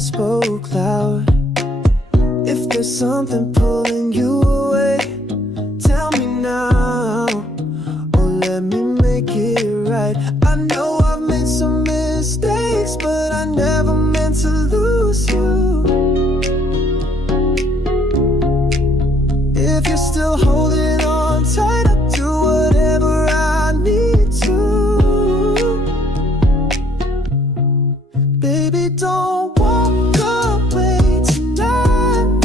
spoke loud. If there's something pulling you away, tell me now, or let me make it right. I know I've made some mistakes, but I never meant to lose you. If you're still holding on tight, I'll do whatever I need to. Baby, don't walk away tonight.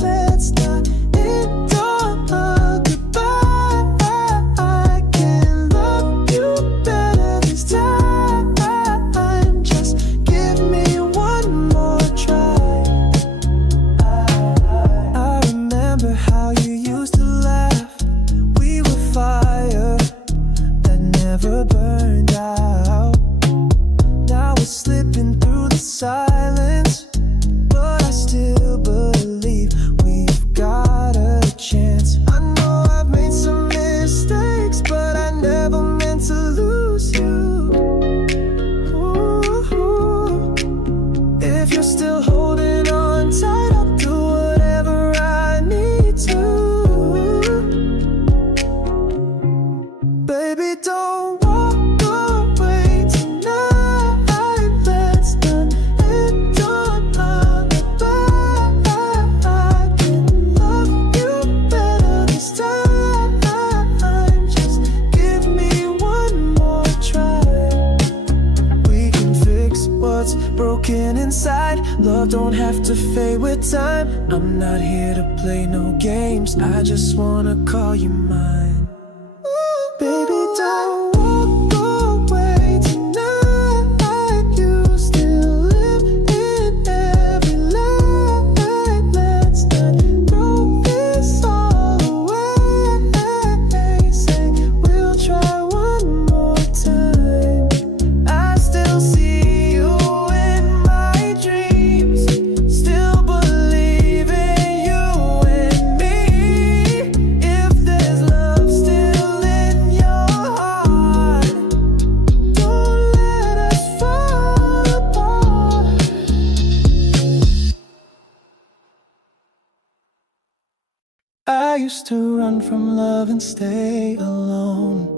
Let's not end on a goodbye. I can love you better this time. Just give me one more try. I remember how you used to laugh. We were fire that never burned out. Now we're slipping through the silence, but I still believe we've got a chance. I know I've made some mistakes, but I never meant to lose you. Ooh. If you're still holding on tight, I'll do whatever I need to. Baby, don't walk away tonight. Let's not end on a goodbye. I can love you better this time. Just give me one more try. We can fix what's broken inside. Love don't have to fade with time. I'm not here to play no games. I just wanna call you mine. Baby, don't walk away tonight. You still live in every line. Let's not throw this all away. Say we'll try one more time. I still see you in my dreams. Still believe in you and me. If there's love still in your heart, don't let us fall apart. I used to run from love and stay alone.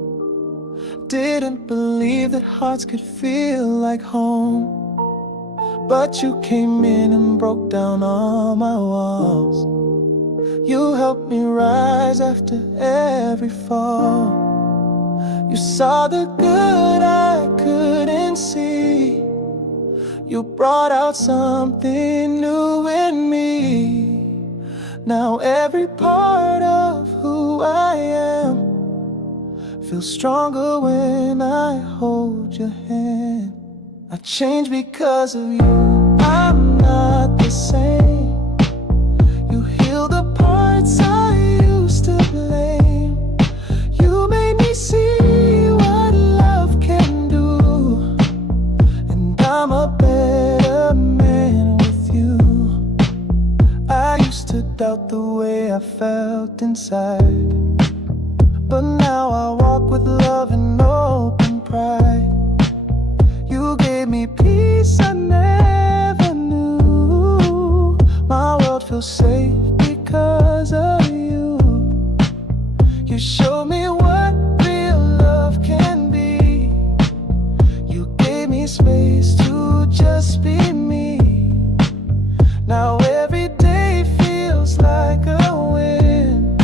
Didn't believe that hearts could feel like home. But you came in and broke down all my walls. You helped me rise after every fall. You saw the good I couldn't see. You brought out something new in me. Now every part of who I am feels stronger when I hold your hand. I changed because of you. I'm not the same. You heal the parts I used to blame. You made me see what love can do, and I'm a better man with you. I used to doubt the way I felt inside, but now I walk with love and open pride. You gave me peace I never knew. My world feels safe because of you. You showed me what real love can be. You gave me space to just be me. Now every day feels like a win,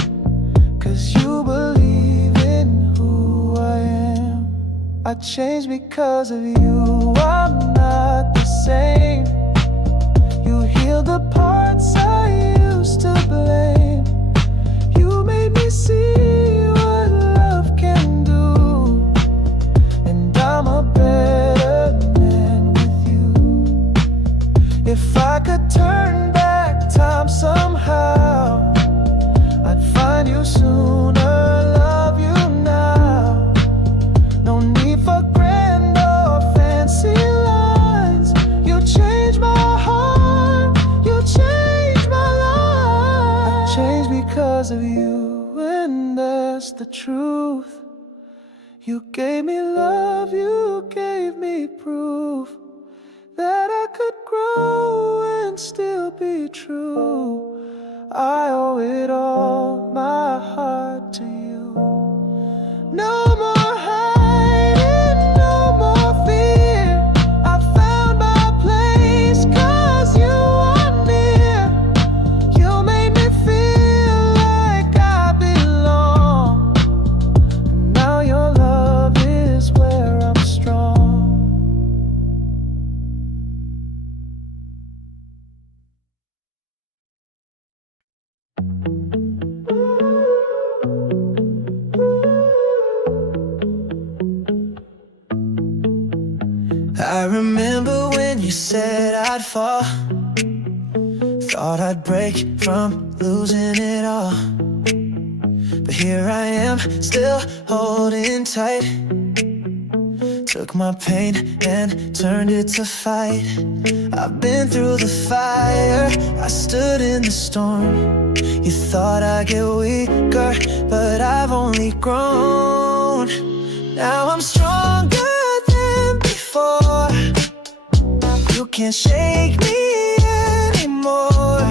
'cause you believe in who I am. I changed because of you. I'm not the same. You healed the parts I used to blame. You made me see what love can do, and I'm a better man with you. If I could turn back time somehow, I'd find you sooner, love you now. No need for grand or fancy lines. You changed my heart, you changed my life. I changed because of you, and that's the truth. You gave me love, you gave me proof that I could grow. remember when you said I'd fall, thought I'd break from losing it all. But here I am, still holding tight. Took my pain and turned it to fight. I've been through the fire, I stood in the storm. You thought I'd get weaker, but I've only grown. Now I'm stronger than before. You can't shake me anymore.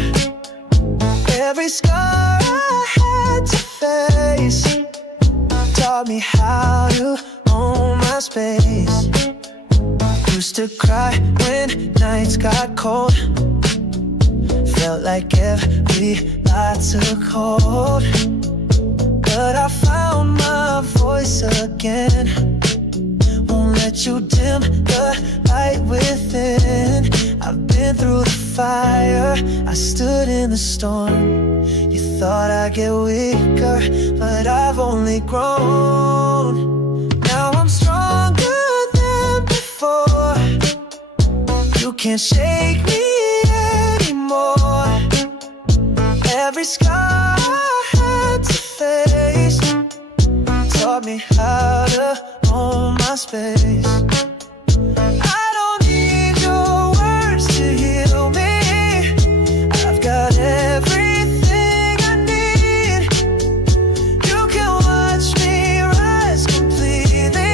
Every scar I had to face taught me how to own my space. Used to cry when nights got cold. Felt like every lie took hold. But I found my voice again. Won't let you dim the light within. I've been through the fire, I stood in the storm. You thought I'd get weaker, but I've only grown. Now I'm stronger than before. You can't shake me anymore. Every scar I had to face taught me how to own my space. I don't need your words to heal me. I've got everything I need. You can watch me rise completely.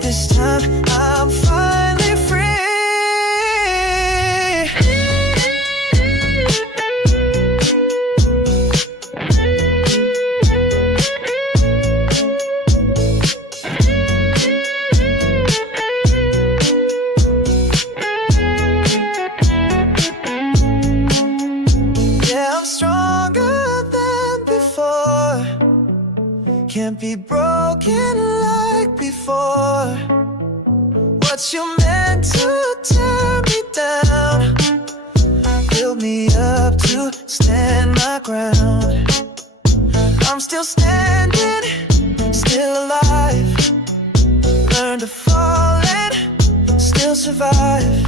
This time I'm finally free. Can't be broken like before. What you meant to tear me down build me up to stand my ground. I'm still standing, still alive. Learned to fall and still survive.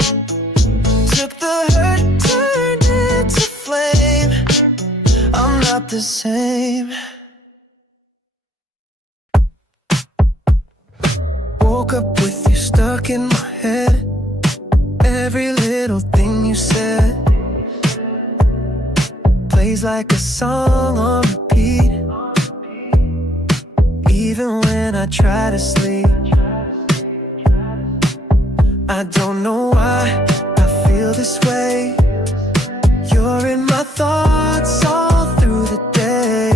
Took the hurt, turned it to flame. I'm not the same. Woke up with you stuck in my head. Every little thing you said plays like a song on repeat. Even when I try to sleep, I don't know why I feel this way. You're in my thoughts all through the day.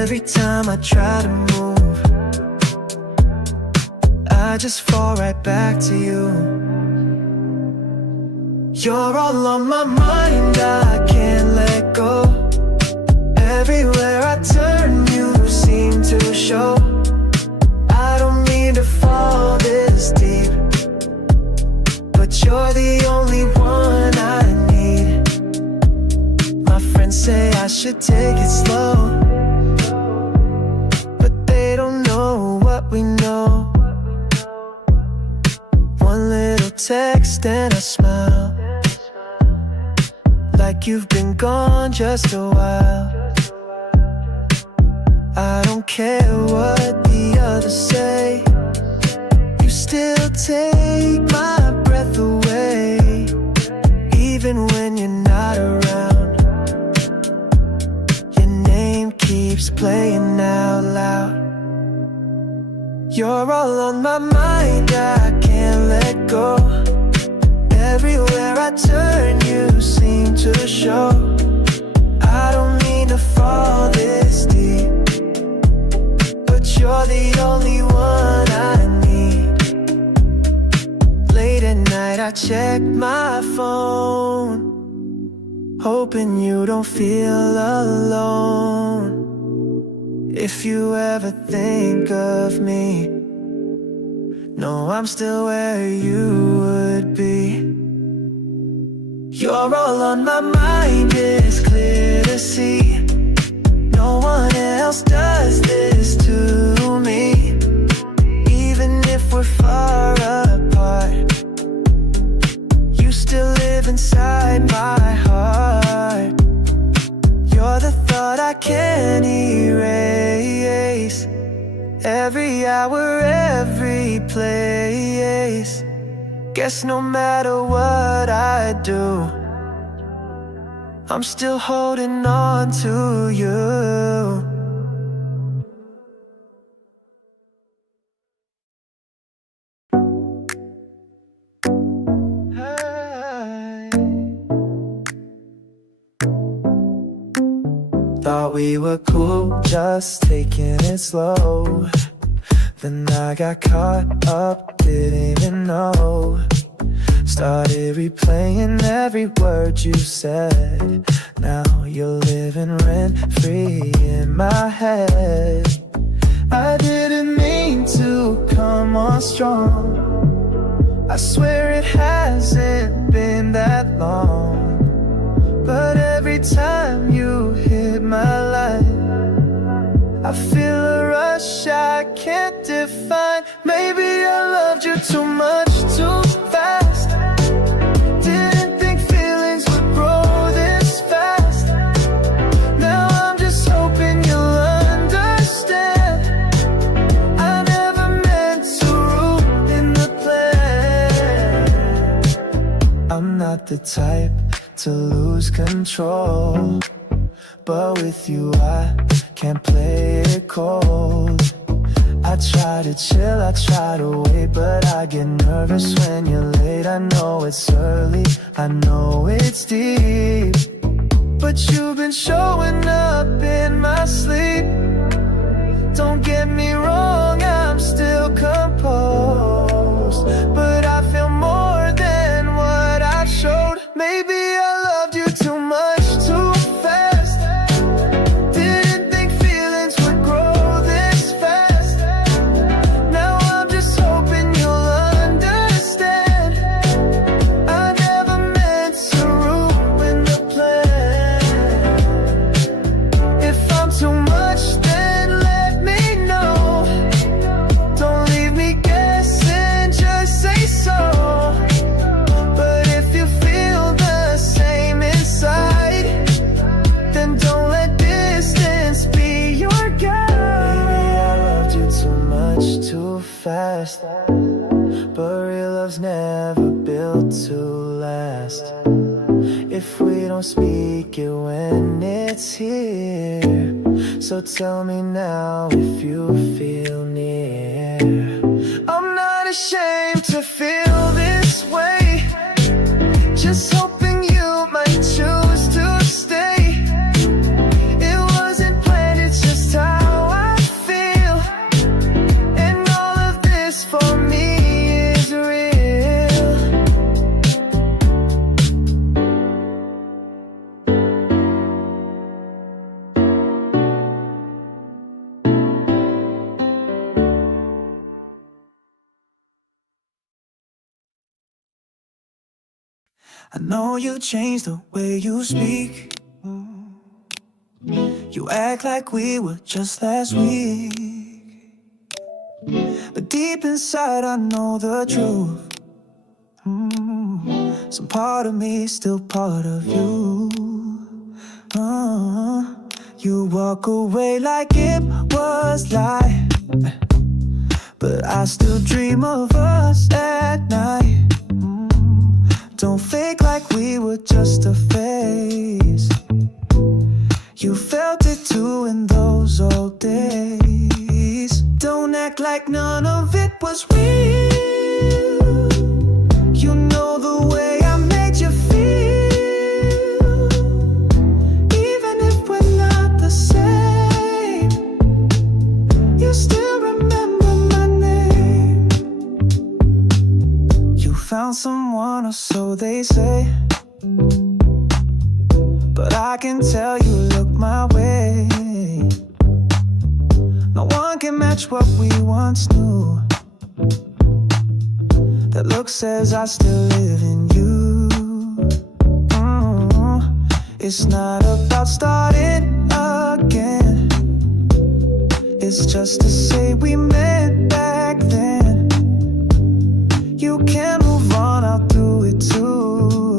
Every time I try to move, I just fall right back to you. You're all on my mind, I can't let go. Everywhere I turn, you seem to show. I don't mean to fall this deep, but you're the only one I need. My friends say I should take it slow, but they don't know what we know. One little text and a smile, like you've been gone just a while. I don't care what the others say, you still take my breath away. Even when you're not around, your name keeps playing out loud. You're all on my mind, I can't let go. Everywhere I turn, you seem to show. I don't mean to fall this deep, but you're the only one I need. Late at night I check my phone, hoping you don't feel alone. If you ever think of me, know I'm still where you would be. You're all on my mind, it's clear to see. No one else does this to me. Even if we're far apart, live inside my heart. You're the thought I can't erase. Every hour, every place. Guess no matter what I do, I'm still holding on to you. Thought we were cool, just taking it slow. Then I got caught up, didn't even know. Started replaying every word you said. Now you're living rent-free in my head. I didn't mean to come on strong. I swear it hasn't been that long. But every time you hit my life, I feel a rush I can't define. Maybe I loved you too much, too fast. Didn't think feelings would grow this fast. Now I'm just hoping you'll understand. I never meant to ruin the plan. I'm not the type to lose control, but with you I can't play it cold. I try to chill, I try to wait, but I get nervous when you're late. I know it's early, I know it's deep, but you've been showing up in my sleep. Don't get me wrong, I'm still composed, but I feel more than what I showed. Maybe I loved you too much, too fast. Didn't think feelings would grow this fast. Now I'm just hoping you'll understand. I never meant to ruin the plan. If I'm too much, then let me know. Don't leave me guessing, just say so. But if you feel the same inside, then don't let distance be your guide. Maybe I loved you too much, too fast, but real love's never built to last. If we don't speak it when it's here, so tell me now if you feel near. I'm not ashamed to feel this way, just hoping you might choose to stay. It wasn't planned, it's just how I feel. And all of this for me is real. I know you changed the way you speak. You act like we were just last week, but deep inside I know the truth. Some part of me is still part of you. You walk away like it was life, but I still dream of us at night. Don't fake like we were just a phase. You felt it too in those old days. Don't act like none of it was real. You know the way I made you feel. Even if we're not the same, you still remember my name. You found someone, or so they say, but I can tell you look my way. No one can match what we once knew. That look says I still live in you. It's not about starting again. It's just to say we met back then. You can move on, I'll do it too.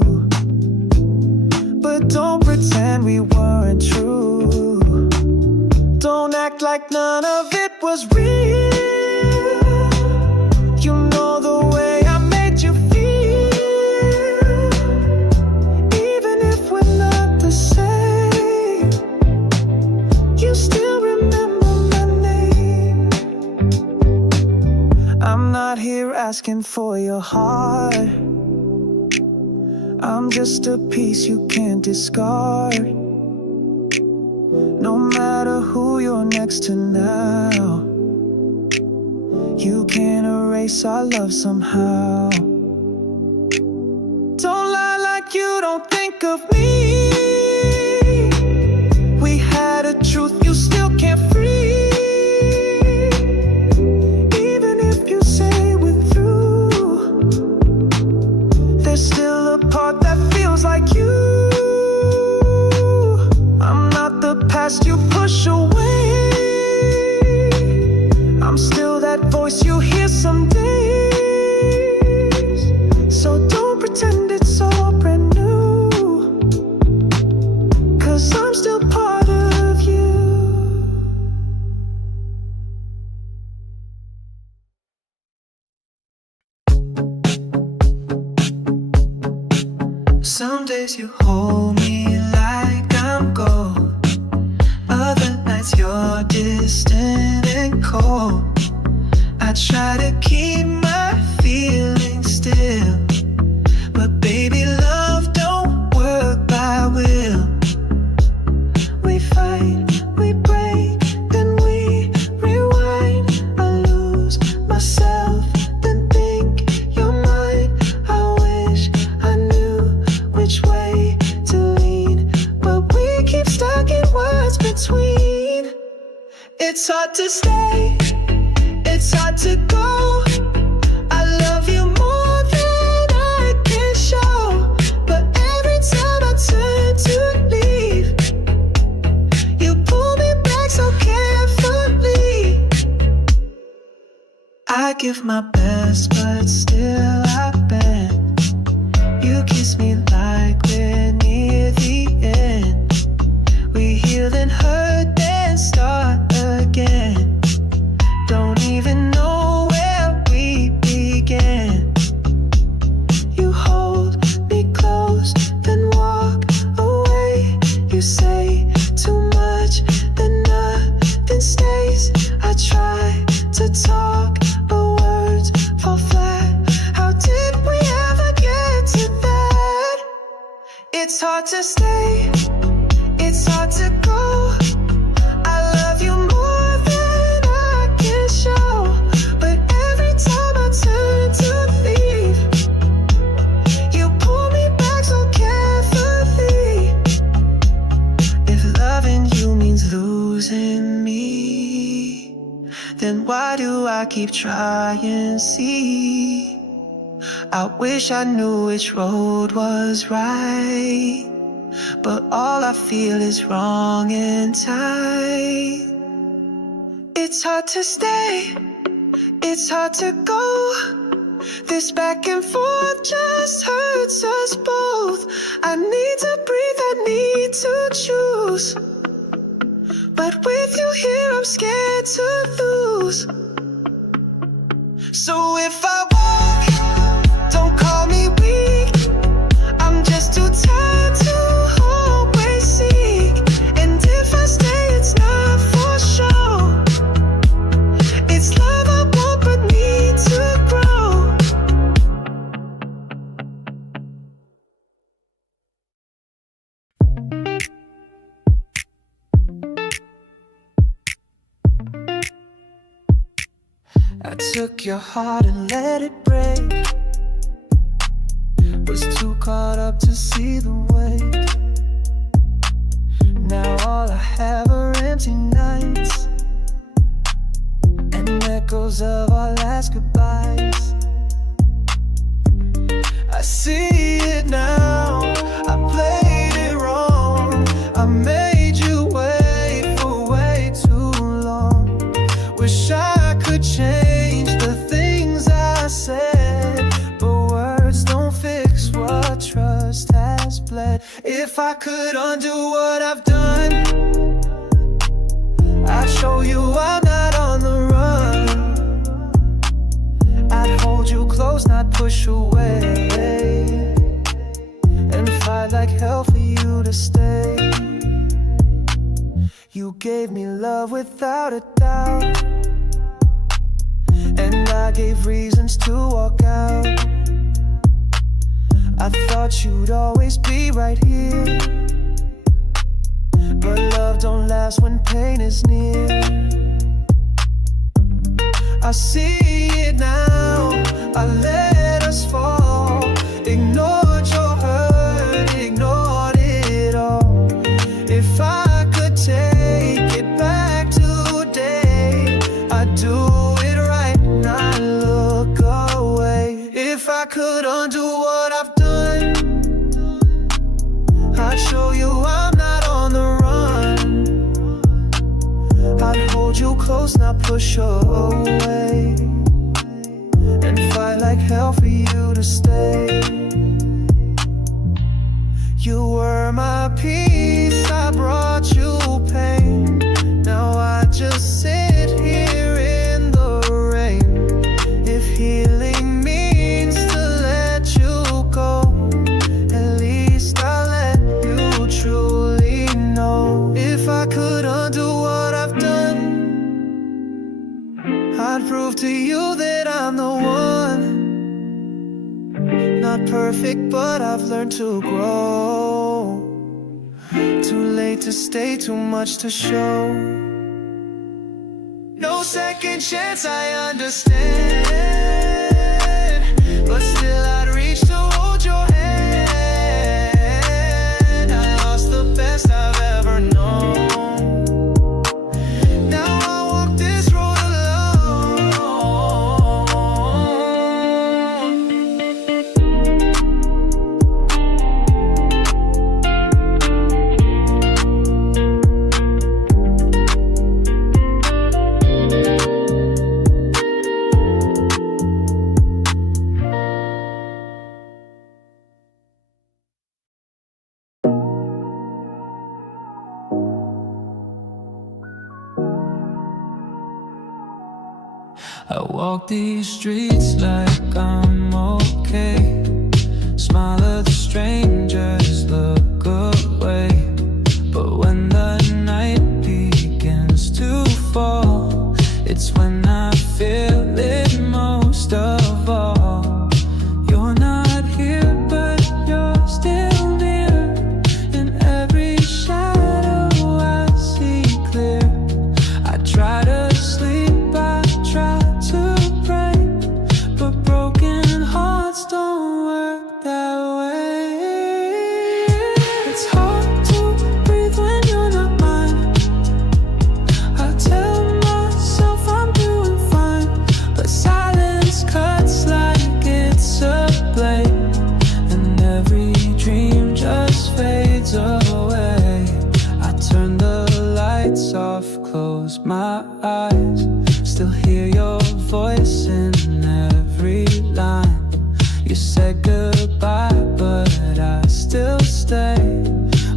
your heart. I'm just a piece you can't discard. No matter who you're next to now, you can't erase our love somehow. Don't lie like you don't think of me. We had a truth you still can't free. Even if you say we're through, there's still a part that feels like you. I'm not the past you push away. I'm still that voice you hear some days. So don't pretend it's all brand new, 'cause I'm still part of you. Some days you hold me like I'm gold. Other nights you're distant and cold. I try to keep my feelings still, but baby, love don't work by will. We fight, we break, then we rewind. I lose myself, then think you're mine. I wish I knew which way to lean, but we keep stuck in words between. It's hard to stay, it's hard to go. I love you more than I can show, but every time I turn to leave, you pull me back so carefully. I give my best, but still I bend. You kiss me like we're near the end. We heal and hurt, then start again. Don't even know where we began. You hold me close, then walk away. You say too much, then nothing stays. I try to talk, but words fall flat. How did we ever get to that? It's hard to stay, it's hard to go. I love you more than I can show, but every time I turn to leave, you pull me back so carefully. If loving you means losing me, then why do I keep trying? See, I wish I knew which road was right, but all I feel is wrong and tight. It's hard to stay, it's hard to go. This back and forth just hurts us both. I need to breathe, I need to choose, but with you here I'm scared to lose. So if I walk, don't call me weak. I'm just too tired to always seek. And if I stay, it's not for show. It's love I want but need to grow. I took your heart and let it break. Was too caught up to see the way. Now all I have are empty nights and echoes of our last goodbyes. I see it now, I played it wrong. I made you wait for way too long. Wish I could change the things I said, but words don't fix what trust has bled. If I could undo what I've done, I'd show you I'm not on the run. I'd hold you close, not push away, and fight like hell for you to stay. You gave me love without a doubt, and I gave reasons to walk out. I thought you'd always be right here, but love don't last when pain is near. I see it now, I let us fall. Ignored your hurt, ignored it all. If I could take it back today, I'd do it right, not look away. If I could undo what I've done, I'd show you I'm not on the run. I'd hold you close, not push away, and fight like hell for you to stay. You were my peace, I brought you pain. Now I just sit here in the rain. If healing means to let you go, at least I'll let you truly know. If I could undo what I've done, I'd prove to you that I'm the one. Not perfect, but I've learned to grow. Too late to stay, too much to show. No second chance, I understand, but still I'd reach to hold your hand. I lost the best I've ever known. Now I walk this road alone. I walk these streets like I'm okay. Smile at the strangers, look away. But when the night begins to fall, it's when I feel it most of all. You're not here, but you're still near. In every shadow I see clear. I try to sleep, I try to pray, but broken hearts don't work that way. It's hard to breathe when you're not mine. I tell myself I'm doing fine, but silence cuts like it's a blade, and every dream just fades away. I turn the lights off, close my eyes, still hear your voice in every line. You said goodbye, but I still stay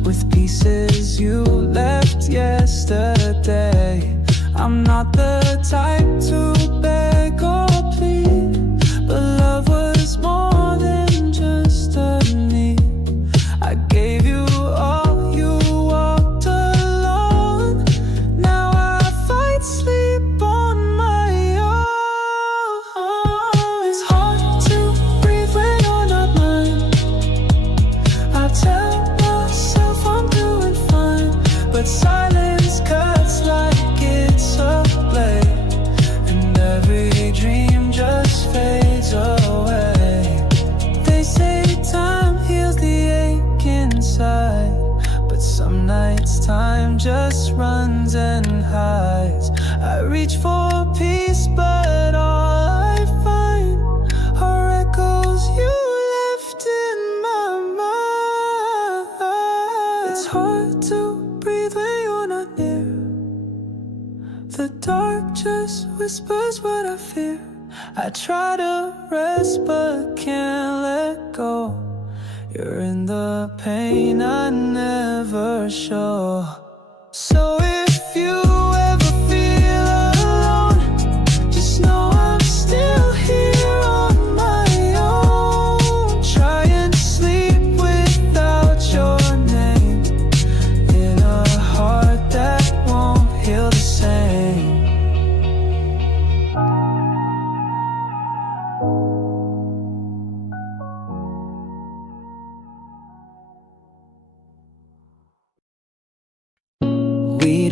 with pieces you left yesterday. I'm not the type to beg or plead, but love was more than just a need. I gave you all, you walked alone. Now I fight sleep on my own. It's hard to breathe when you're not mine. I tell myself I'm doing fine, but silence cuts like it's a blade, and every dream just fades away. They say time heals the ache inside, but some nights time just runs and hides. I reach for peace, but all I find are echoes you left in my mind. It's hard to breathe when you're not near. The dark just whispers what I fear. I try to rest but can't let go. You're in the pain I never show. So if you ever feel alone, just know I'm still here on my own. Trying to sleep without your name, in a heart that won't heal the same.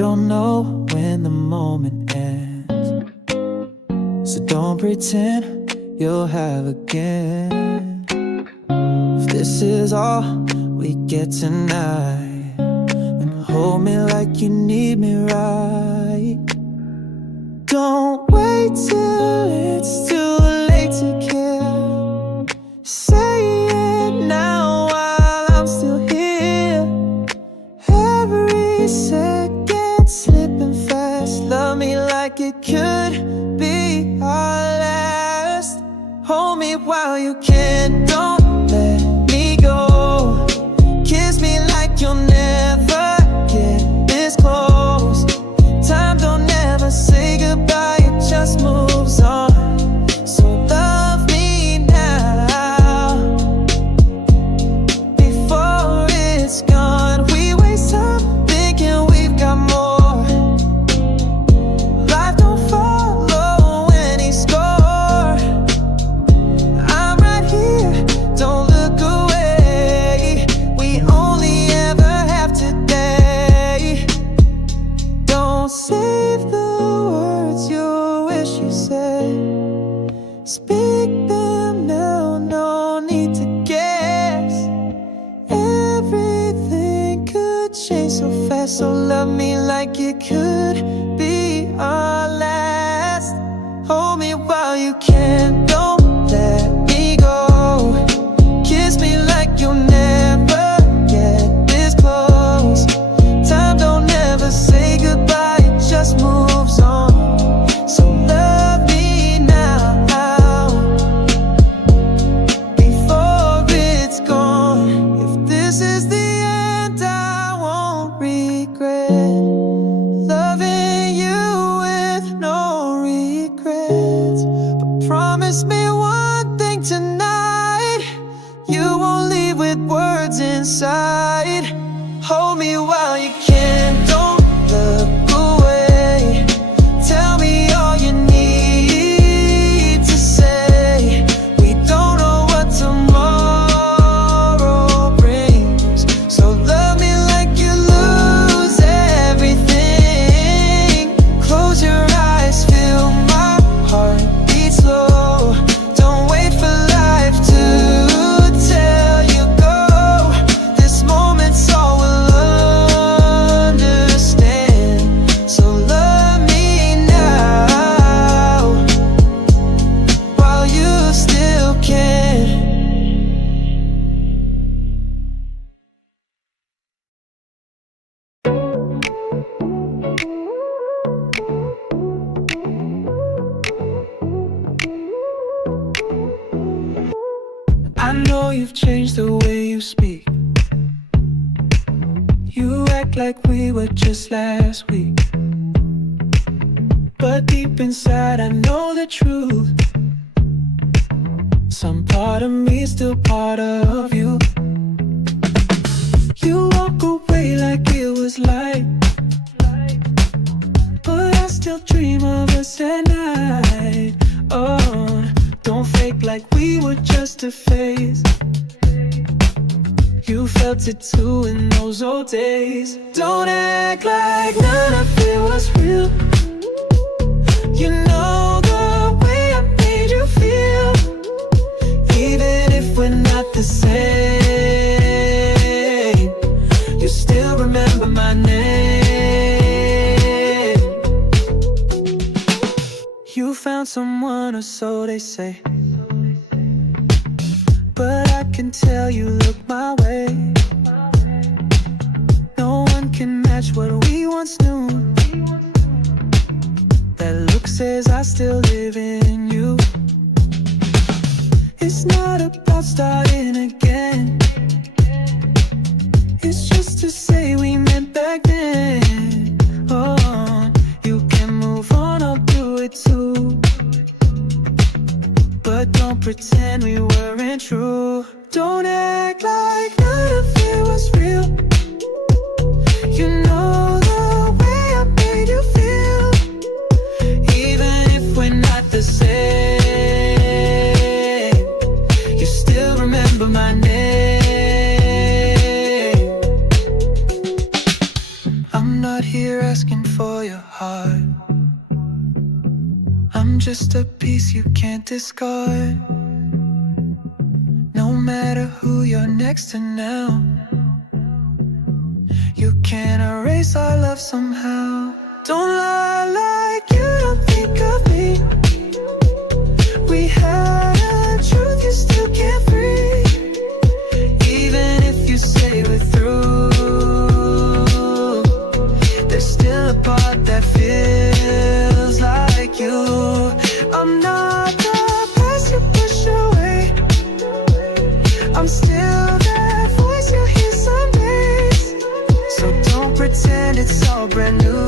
don't know when the moment ends, so don't pretend you'll have again. If this is all we get tonight, then hold me like you need me right. Don't wait till it's too late to care. Say it now while I'm still here. Every second slipping fast. Love me like it could be our last. Hold me while you can, don't let me go. Kiss me like you'll never get this close. Time don't ever say goodbye, it just moves on. So love me now, before it's gone. We waste time thinking we've got more. Life don't follow any score. I'm right here, don't look away. We only ever have today. Don't save the words you wish you said. Speak them now, no need to guess. Everything could change so fast, so love me like it could be our last. Hold me while you can, don't let me go. Kiss me like you'll never get this close. Time don't ever say goodbye, it just moves on. So love me now, before it's gone. If this is the end, I won't regret loving you with no regrets. But promise me one thing tonight, you won't leave with words inside. Hold me while you can, don't look away. Tell me all you need to say. We don't know what tomorrow brings, so love me like you lose everything. Close your eyes, feel my heart beat slow. Don't wait for life to tell you go. This moment's all we'll understand. So love me now, while you still can. I know you've changed the way you speak. You act like we were just last week, but deep inside I know the truth. Some part of me is still part of you. You walk away like it was light, but I still dream of us at night. Oh, don't fake like we were just a phase. You felt it too in those old days. Don't act like none of it was real. You know the way I made you feel. Even if we're not the same, you still remember my name. You found someone, or so they say, but I can tell you look my way. No one can match what we once knew. That look says I still live in you. It's not about starting again. It's just to say we met back then. Oh, you can move on, I'll do it too. But don't pretend we weren't true. Don't act like none of it was real. You know the way I made you feel. Even if we're not the same, you still remember my name. here asking for your heart. I'm just a piece you can't discard. No matter who you're next to now, you can't erase our love somehow. Don't lie like you don't think of me. We had a truth you still can't free. Even if you say we're through, there's still a part that feels like you. I'm not the past you push away. I'm still that voice you hear some days. So don't pretend it's all brand new,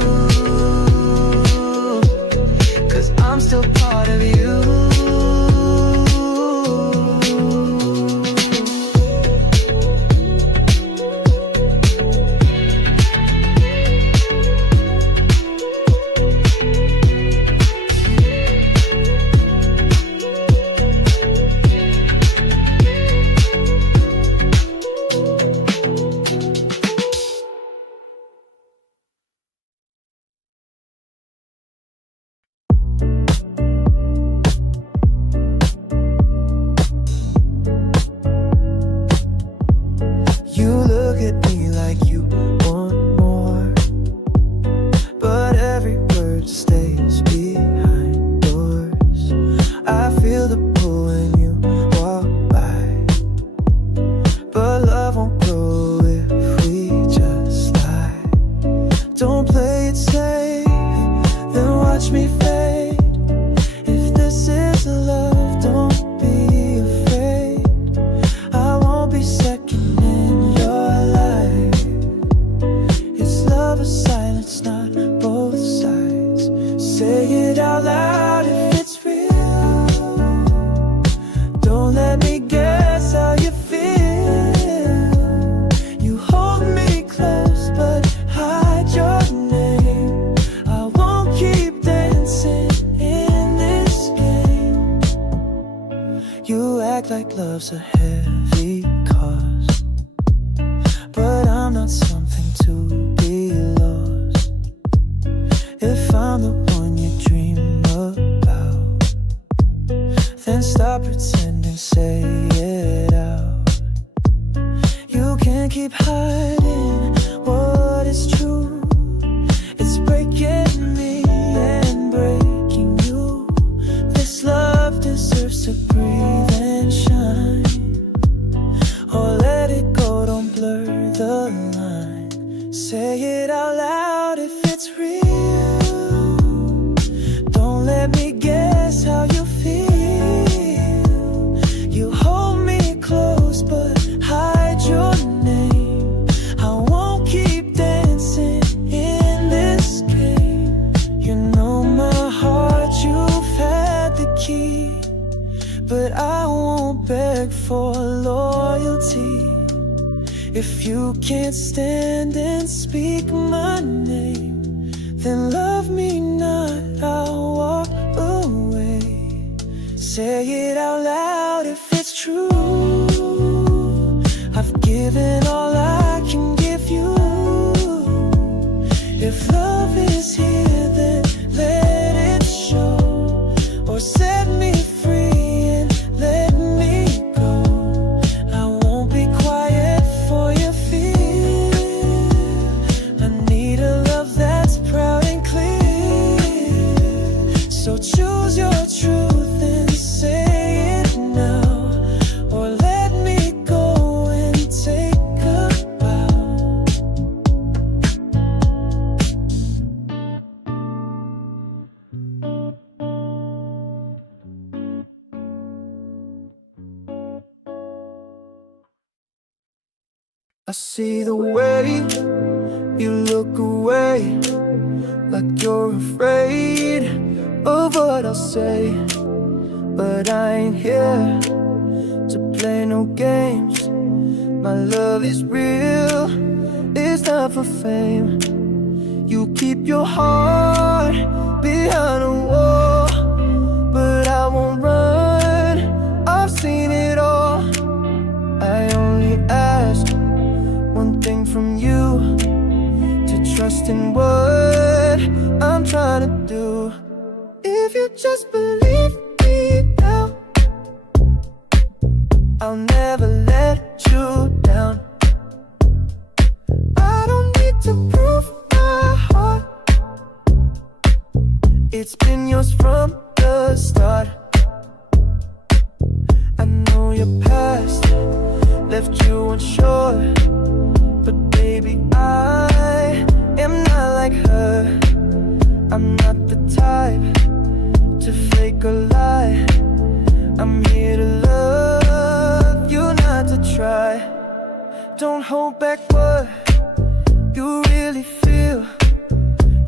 'cause I'm still part of you. You look at me like you want more, but every word stays behind doors. I feel the pull when you walk by, but love won't grow if we just lie. Don't play it safe, then watch me fade. If this is love, don't be afraid. I won't be second in your life. It's love or silence, not both sides. Say it out loud if it's real. Don't let me guess how you feel. You hold me close but hide your name. I won't keep dancing in this game. You act like love's a heavy cost, but I'm not something to be lost. If I'm the one you dream about, then stop pretending, say it out. You can't keep hiding what is true. It's breaking me and breaking you. This love deserves to breathe and shine. Or let it go, don't blur the line. Say it out loud if it's real. Don't let me guess how you feel. You hold me close but hide your name. I won't keep dancing in this game. You know my heart, you've had the key, but I won't beg for loyalty. If you can't stand and speak my name, then love me not, I'll walk away. Say it out loud if it's true. I've given all I can give you. If love is here, then let it show. Or set me free and let me go. I won't be quiet for your fear. I need a love that's proud and clear. So choose your truth and say it now, or let me go and take a bow. I see the way you look away, like you're afraid of what I'll say. But I ain't here to play no games. My love is real, it's not for fame. You keep your heart behind a wall, but I won't run, I've seen it all. I only ask one thing from you, to trust in what I'm trying to do. If you just believe me now, I'll never let you down. I don't need to prove my heart, it's been yours from the start. I know your past left you unsure, but baby, I am not like her. I'm not the type to fake or lie. I'm here to love you, not to try. Don't hold back what you really feel.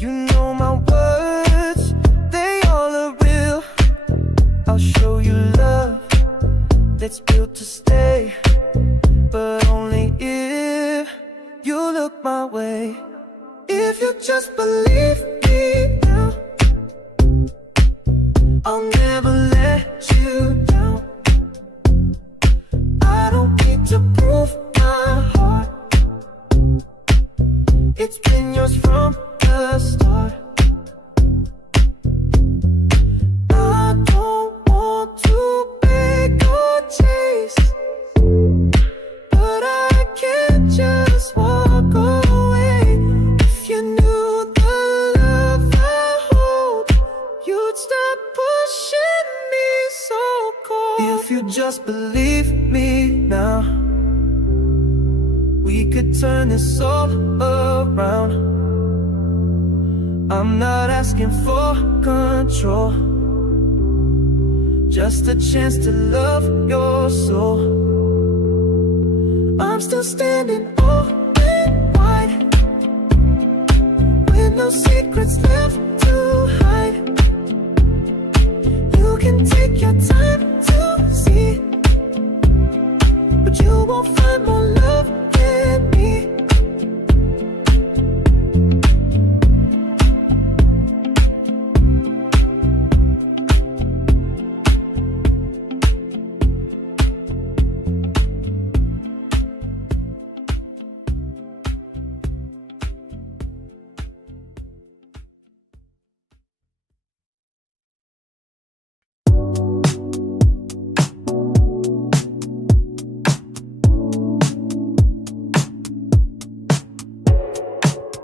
You know my words, they all are real. I'll show you love that's built to stay, but only if you look my way. If you just believe me now, I'll never let you down. I don't need to prove my heart, it's been yours from the start. I don't want to beg or chase, but I can't just walk away. If you knew the love I hold, you'd stop pushing me so cold. If you just believe me now, we could turn this all around. I'm not asking for control, just a chance to love your soul. I'm still standing open wide, with no secrets left to hide. You can take your time to see, but you won't find more love than me.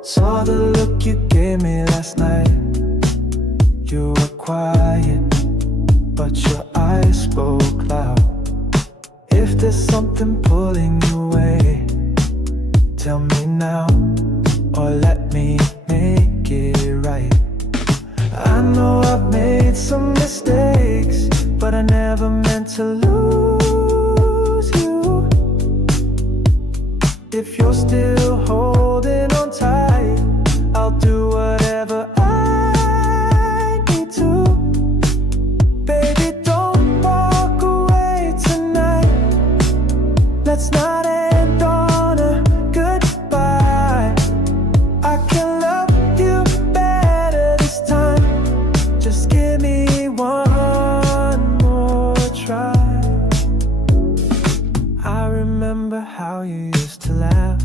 Saw the look you gave me last night. You were quiet, but your eyes spoke loud. If there's something pulling you away, tell me now, or let me make it right. I know I've made some mistakes, but I never meant to lose you. If you're still holding on tight, I'll do whatever I need to. Baby, don't walk away tonight. Let's not end on a goodbye. I can love you better this time. Just give me one more try. I remember how you used to laugh.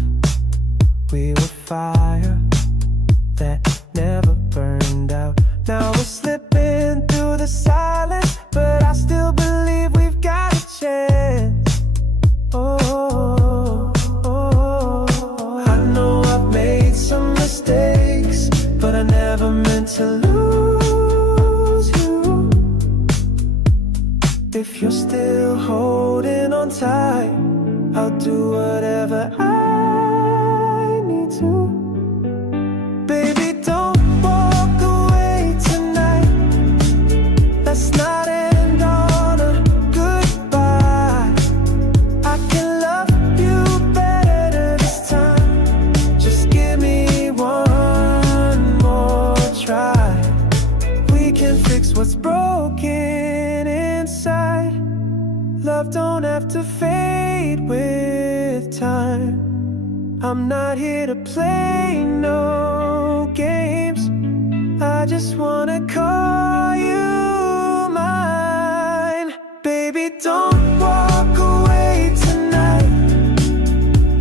We were fire that never burned out. Now we're slipping through the silence, but I still believe we've got a chance. Oh, I know I've made some mistakes, but I never meant to lose you. If you're still holding on tight, I'll do whatever I need to. Baby, don't walk away tonight. Let's not end on a goodbye. I can love you better this time. Just give me one more try. We can fix what's broken inside. Love don't have to fade with time. I'm not here to play no games. I just wanna call you mine. Baby, don't walk away tonight.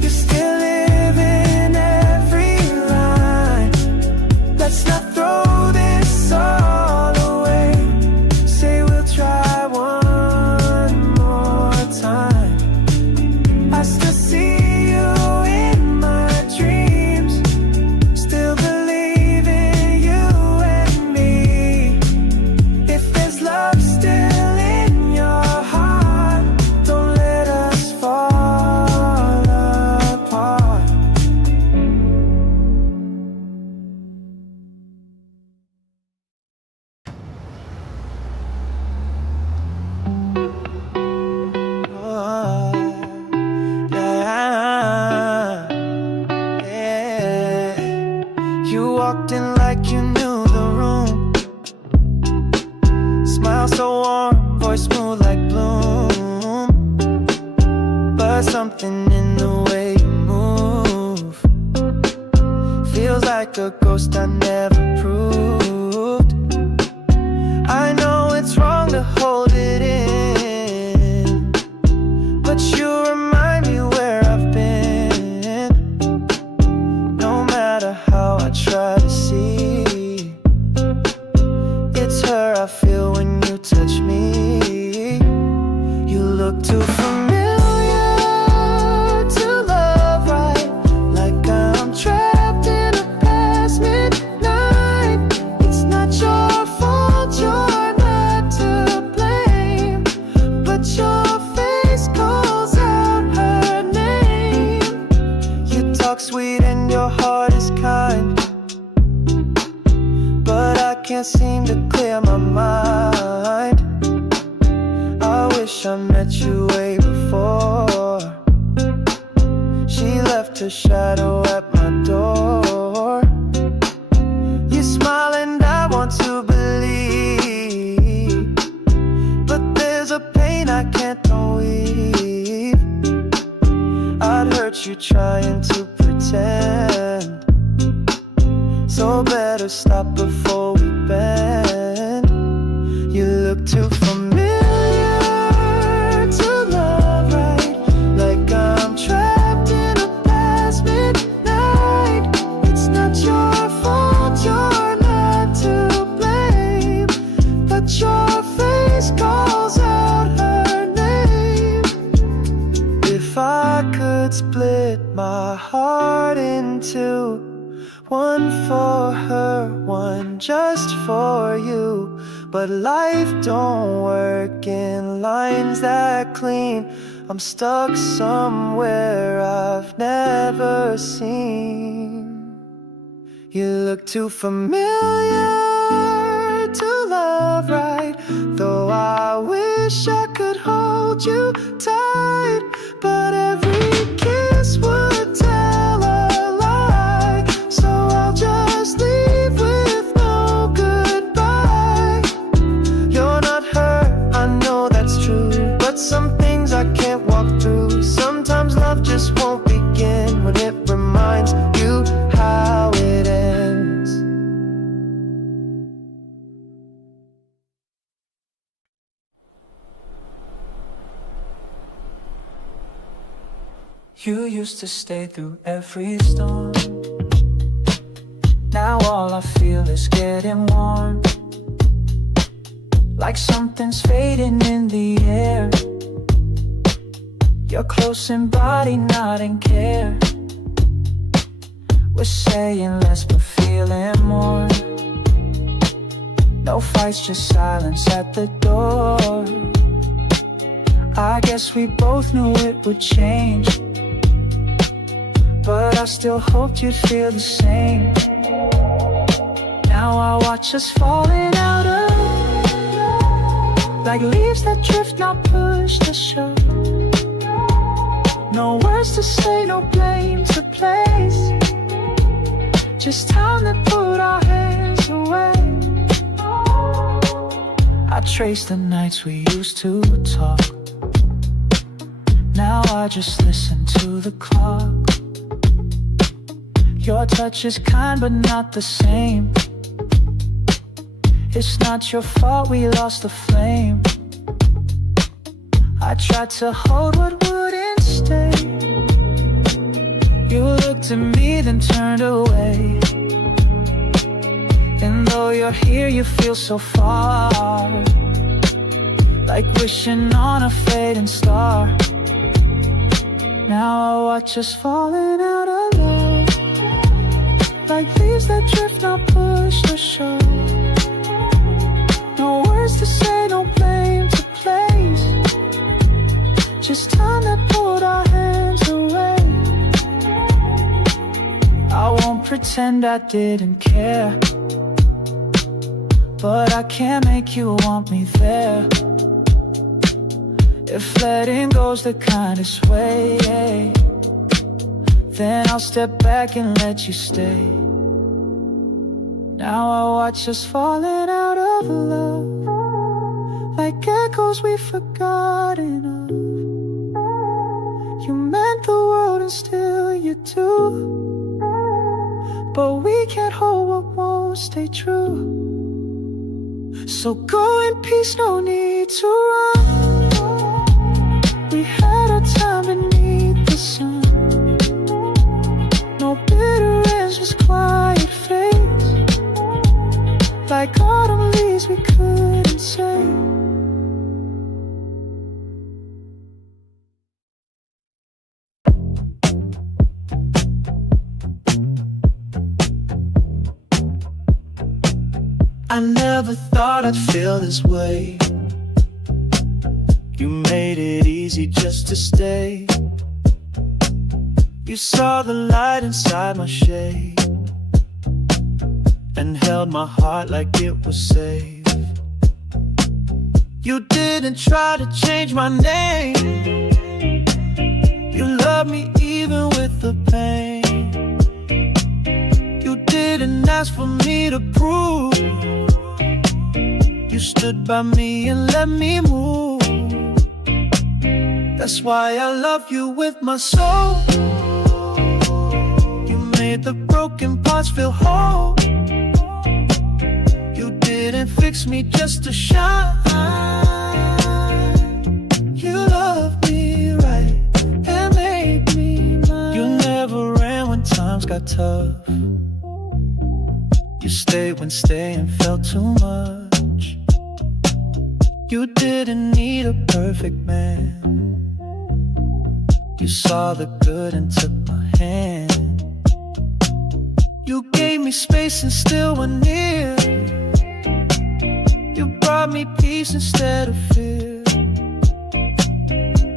You're still living every line. walked in like you knew the room. Smile so warm, voice smooth like bloom. But something in the way you move feels like a ghost I never proved. I know it's wrong to hold it in, but you remind me where I've been. No matter how I try to see, it's her I feel when you touch me. You look too familiar to love right, like I'm trapped in a past midnight. It's not your fault, you're not to blame, but your face calls out her name. You talk sweet and your heart is kind, but I can't seem to clear my mind. I wish I met you way before. She left her shadow at my door. You smile and I want to believe, but there's a pain I can't weave. I'd hurt you trying to pretend, so better stop before we bend. You look too familiar to love right, like I'm trapped in a past midnight. It's not your fault, you're not to blame, but your face calls out her name. If I could split my heart in two, one for her, one just for you, but life don't work in lines that clean. I'm stuck somewhere I've never seen. You look too familiar to love right, though I wish I could hold you tight, but every kiss would tell a lie, so I'll just leave with no goodbye. You're not her, I know that's true, but some things I can't walk through. Sometimes love just won't begin when it reminds you how it ends. You used to stay through every storm. Now all I feel is getting warm, like something's fading in the air. You're close in body, not in care. We're saying less but feeling more. No fights, just silence at the door. I guess we both knew it would change, but I still hoped you'd feel the same. Now I watch us falling out of love, like leaves that drift, not pushed to show. No words to say, no blame to place, just time that put our hands away. I trace the nights we used to talk. Now I just listen to the clock. Your touch is kind but not the same. It's not your fault we lost the flame. I tried to hold what wouldn't stay. You looked at me then turned away. And though you're here you feel so far, like wishing on a fading star. Now I watch us falling out of love, like leaves that drift, not pushed or shoved. No words to say, no blame to place, just time that pulled our hands away. I won't pretend I didn't care, but I can't make you want me there. If letting go's the kindest way, then I'll step back and let you stay. Now I watch us falling out of love, like echoes we've forgotten of. You meant the world and still you do, but we can't hold what won't stay true. So go in peace, no need to run. We had our time beneath the sun. No bitter ends, just quiet fades, like autumn leaves we couldn't say. I never thought I'd feel this way. You made it easy just to stay. You saw the light inside my shade and held my heart like it was safe. You didn't try to change my name. You loved me even with the pain. You didn't ask for me to prove. You stood by me and let me move. That's why I love you with my soul. You made the broken parts feel whole. You didn't fix me just to shine. You loved me right and made me mine. You never ran when times got tough. You stayed when staying felt too much. You didn't need a perfect man. You saw the good and took my hand. You gave me space and still were near. You brought me peace instead of fear.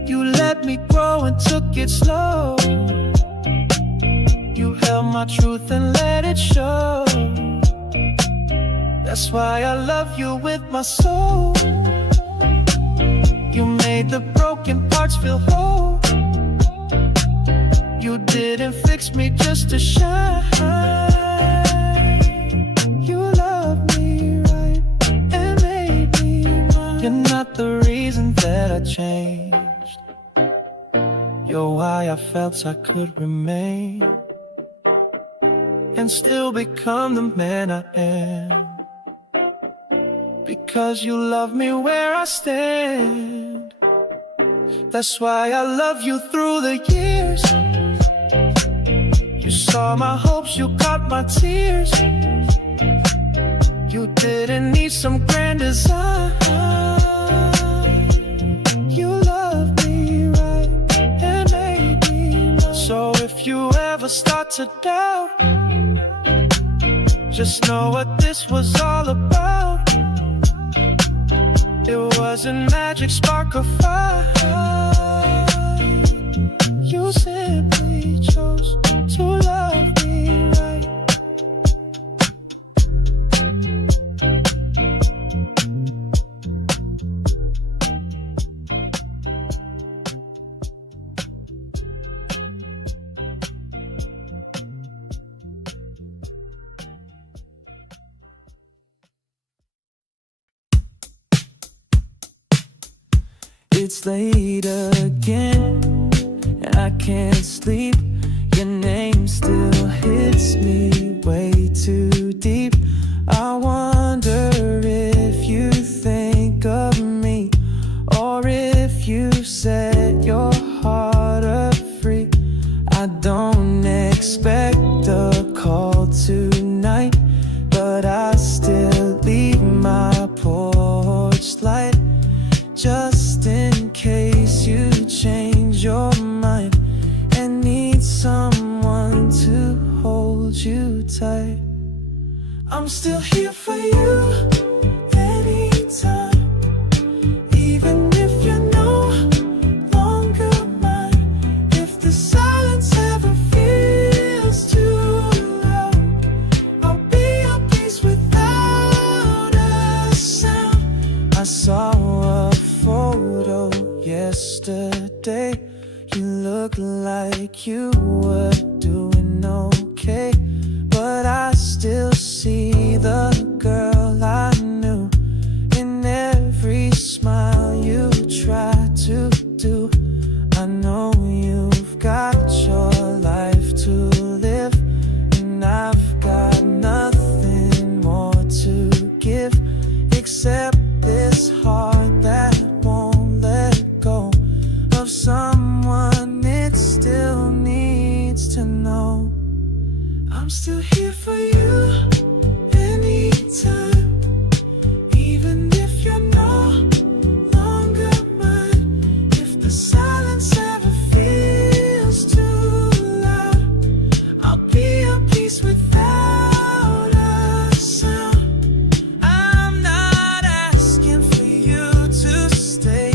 You let me grow and took it slow. You held my truth and let it show. That's why I love you with my soul. You made the broken parts feel whole. You didn't fix me just to shine. You loved me right and made me mine. You're not the reason that I changed. You're why I felt I could remain and still become the man I am. Because you love me where I stand. That's why I love you through the years. You saw my hopes, you caught my tears. You didn't need some grand design. You loved me right and made me mine. So if you ever start to doubt, just know what this was all about. It wasn't magic, spark or fire. You simply chose to love me right. It's late again, and I can't sleep. Your name still hits me way too deep. I wonder if you think of me, or if you set your heart free. I don't expect a call tonight, but I still leave my porch light, just in case you change your mind and need someone to hold you tight. I'm still here for you anytime, even if you're no longer mine. If the silence ever feels too loud, I'll be at peace without a sound. I saw a photo yesterday. You looked like you were doing okay, but I still see I'm still here for you anytime, even if you're no longer mine. If the silence ever feels too loud, I'll be a piece without a sound. I'm not asking for you to stay,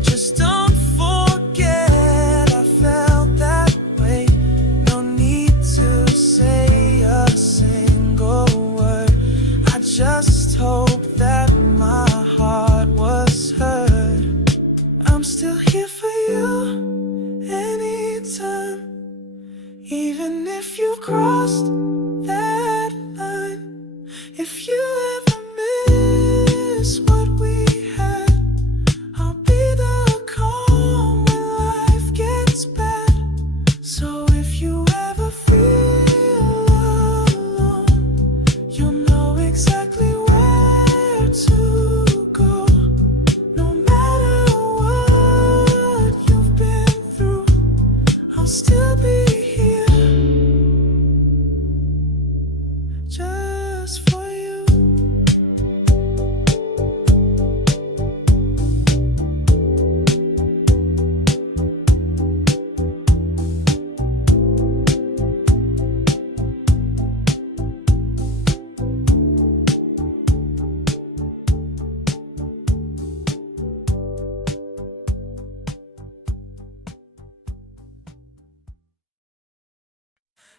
just don't forget I felt that way. No need to say a single word, I just hope that my heart was heard. I'm still here for you anytime, even if you crossed that line. If you ever miss what we had, I'll be the calm when life gets bad. So if you ever feel alone, you'll know exactly where to go. No matter what you've been through, I'll still be here just for you.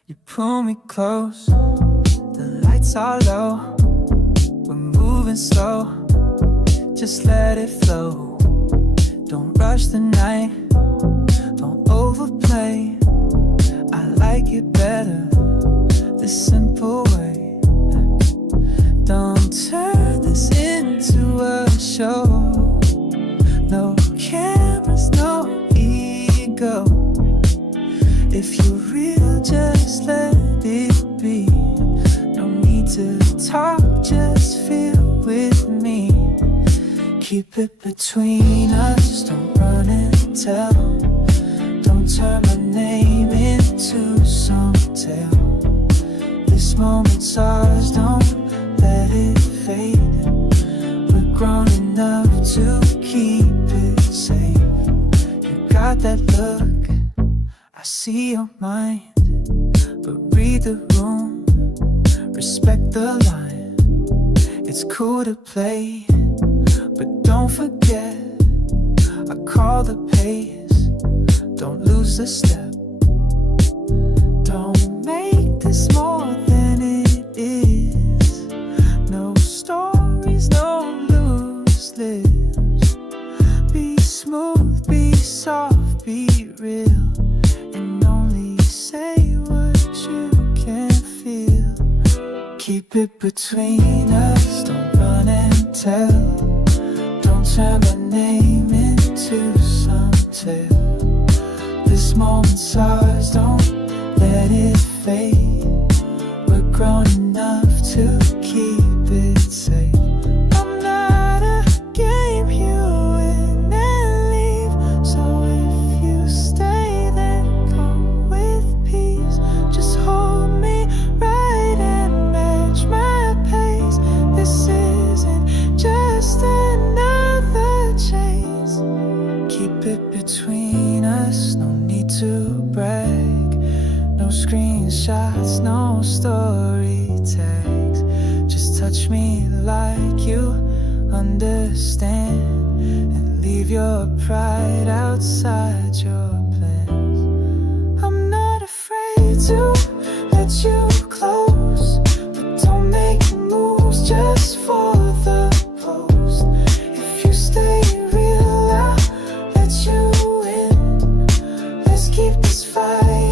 You pull me close, the lights are low, we're moving slow, just let it flow. Don't rush the night, don't overplay. I like it better this simple way. Don't turn this into a show. No cameras, no ego. If you're real, just let it be. No need to talk, just feel with me. Keep it between us, don't run and tell. Don't turn my name into some tale. This moment's ours, don't let it fade. We're grown enough to keep it safe. You got that look, I see your mind, but read the room, respect the line. It's cool to play, but don't forget, I call the pace, don't lose the step. Don't make this more than it is. No stories, no loose lips. Be smooth, be soft, be real. Say what you can feel. Keep it between us, don't run and tell. Don't turn my name into some tale. This moment's ours, don't let it fade. We're grown enough to keep it safe. I'm not a game you win and leave, so if you stay then come with peace. Just hold me right and match my pace. This isn't just another chase. Keep it between us, no need to brag. No screenshots, no story tags. Just touch me like you understand, and leave your pride outside your plans. I'm not afraid to let you close, but don't make moves just for the post. If you stay real, I'll let you in. Let's keep this fire